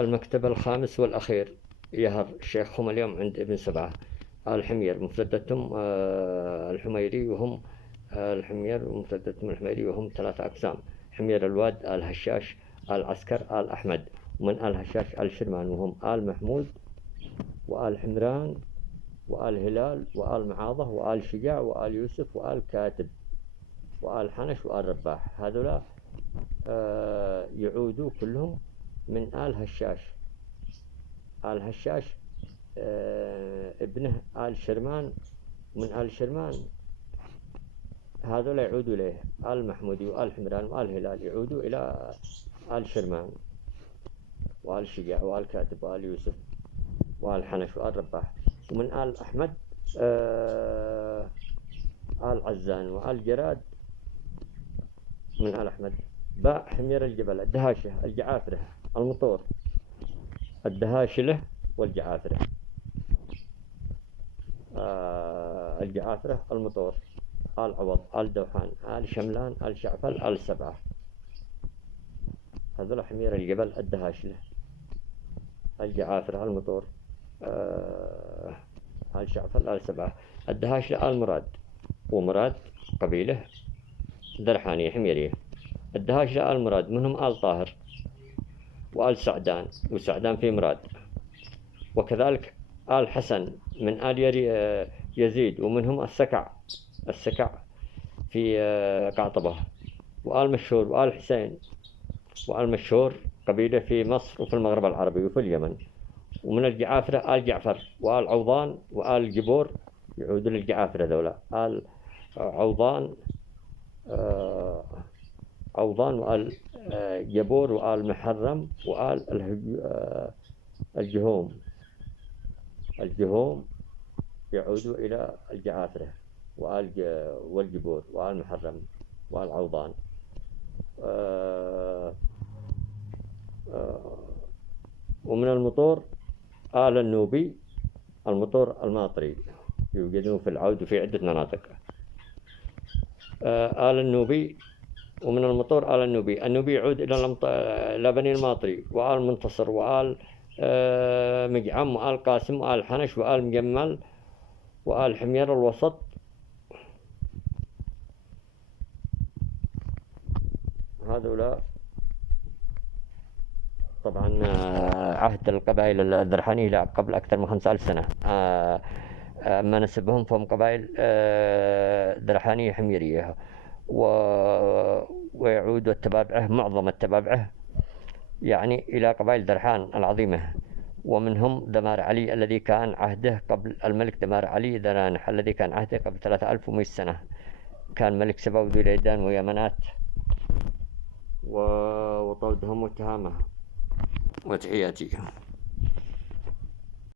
المكتب الخامس والأخير يهر شيخهم اليوم عند ابن سبعة. آل حمير مفردتهم الحميري، وهم الحمير ومفردتهم الحميري، وهم 3 أقسام: حمير الواد، آل هشاش، آل عسكر، آل أحمد. ومن آل هشاش آل شرمان، وهم آل محمود، وآل حمران، وآل هلال، وآل معاضة، وآل شجاع، وآل يوسف، وآل كاتب، وآل حنش، وآل رباح. هذولا يعودوا كلهم من آل هشاش. آل هشاش ابنه آل شرمان، من آل شرمان هذولا يعودوا إليه آل محمودي، وآل حمران، وآل هلال يعودوا إلى آل شرمان، وآل شجاع، وآل كاتب، وآل يوسف، وآل حنش، وآل رباح. ومن آل أحمد آل عزان، وآل جراد من آل أحمد. باء حمير الجبل، الدهاشة، الجعافرة، المطور، الدهاشلة والجعافرة. الجعافرة، المطور، آل عوض، آل دوحان، آل شملان، آل شعفل، آل سبعة. هذول حمير الجبل، الدهاشلة، الجعافرة، المطور، آل شعفل، آل سبعة. الدهاشلة آل مراد، ومراد قبيلة درحانية حميرية. الدهاشلة آل مراد منهم آل طاهر، وآل سعدان، وسعدان في مراد. وكذلك آل حسن من آل يزيد، ومنهم السكع في قعطبة. وآل مشهور، وآل حسين، وآل مشهور قبيلة في مصر وفي المغرب العربي وفي اليمن. ومن الجعافرة آل جعفر، وآل عوضان، وآل جبور يعود للجعافرة ذولا. آل عوضان وآل جبور، وآل محرم، وآل الجهوم يعودوا إلى الجعافرة، والجبور، وآل محرم، وآل عوضان. ومن المطور آل النوبي، المطور الماطري يوجدون في العود في عدة مناطق. آل النوبي. ومن المطور آل النوبي يعود إلى بني الماطري، وآل منتصر، وآل مجعم، وآل قاسم، وآل حنش، وآل مجمل، وآل حمير الوسط. هذولا طبعا عهد القبائل الدرحانية قبل أكثر من 5000 سنة. أما نسبهم فهم قبائل درحانية حميرية، ويعود التبابعه، معظم التبابعه يعني إلى قبائل درحان العظيمة. ومنهم دمار علي الذي كان عهده قبل الملك دمار علي ذرانح، الذي كان عهده قبل 3100 سنة. كان ملك سبا وذو ليدان ويمنات وطودهم وتهامه. وتحياتي.